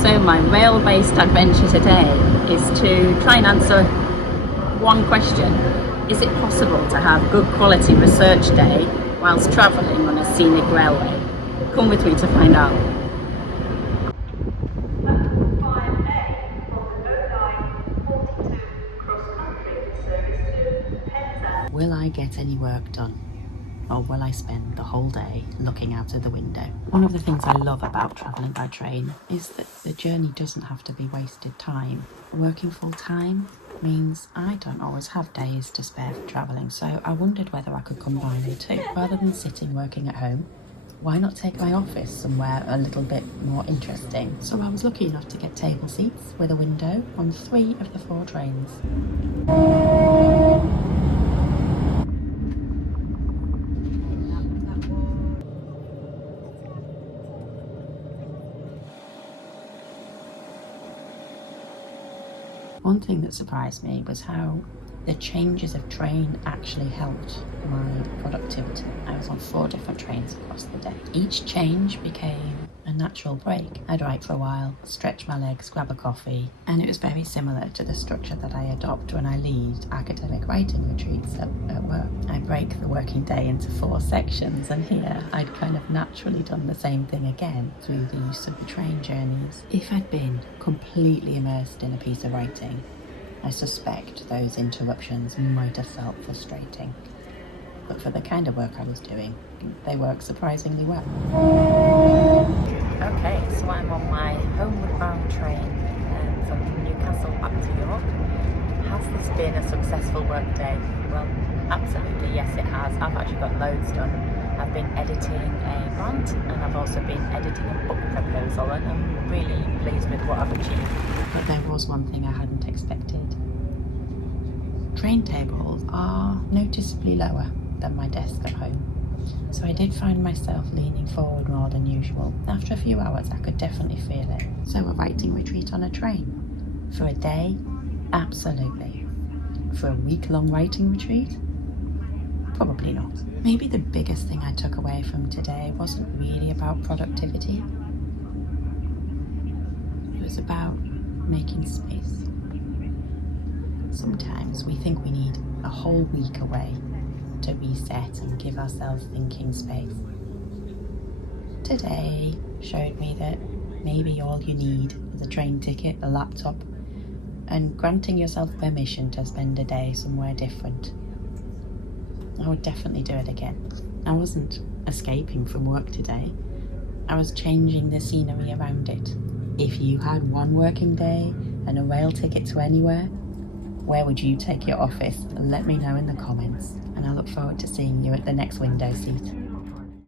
So my rail-based adventure today is to try and answer one question. Is it possible to have good quality research day whilst travelling on a scenic railway? Come with me to find out. Will I get any work done? Or will I spend the whole day looking out of the window? One of the things I love about travelling by train is that the journey doesn't have to be wasted time. Working full time means I don't always have days to spare for travelling, so I wondered whether I could combine the two. Rather than sitting working at home, why not take my office somewhere a little bit more interesting? So I was lucky enough to get table seats with a window on 3 of the 4 trains. One thing that surprised me was how the changes of train actually helped my productivity. I was on 4 different trains across the day. Each change became a natural break. I'd write for a while, stretch my legs, grab a coffee, and it was very similar to the structure that I adopt when I lead academic writing retreats at work. I break the working day into 4 sections, and here I'd kind of naturally done the same thing again through the use of the train journeys. If I'd been completely immersed in a piece of writing, I suspect those interruptions might have felt frustrating. But for the kind of work I was doing, they worked surprisingly well. Okay, so I'm on my homeward bound train from Newcastle back to York. Has this been a successful work day? Well, absolutely yes it has. I've actually got loads done. I've been editing a grant and I've also been editing a book proposal, and I'm really pleased with what I've achieved. But there was one thing I hadn't expected. Train tables are noticeably lower than my desk at home, so I did find myself leaning forward more than usual. After a few hours I could definitely feel it. So a writing retreat on a train? For a day? Absolutely. For a week-long writing retreat? Probably not. Maybe the biggest thing I took away from today wasn't really about productivity. It was about making space. Sometimes we think we need a whole week away to reset and give ourselves thinking space. Today showed me that maybe all you need is a train ticket, a laptop, and granting yourself permission to spend a day somewhere different. I would definitely do it again. I wasn't escaping from work today. I was changing the scenery around it. If you had one working day and a rail ticket to anywhere, where would you take your office? Let me know in the comments, and I look forward to seeing you at the next window seat.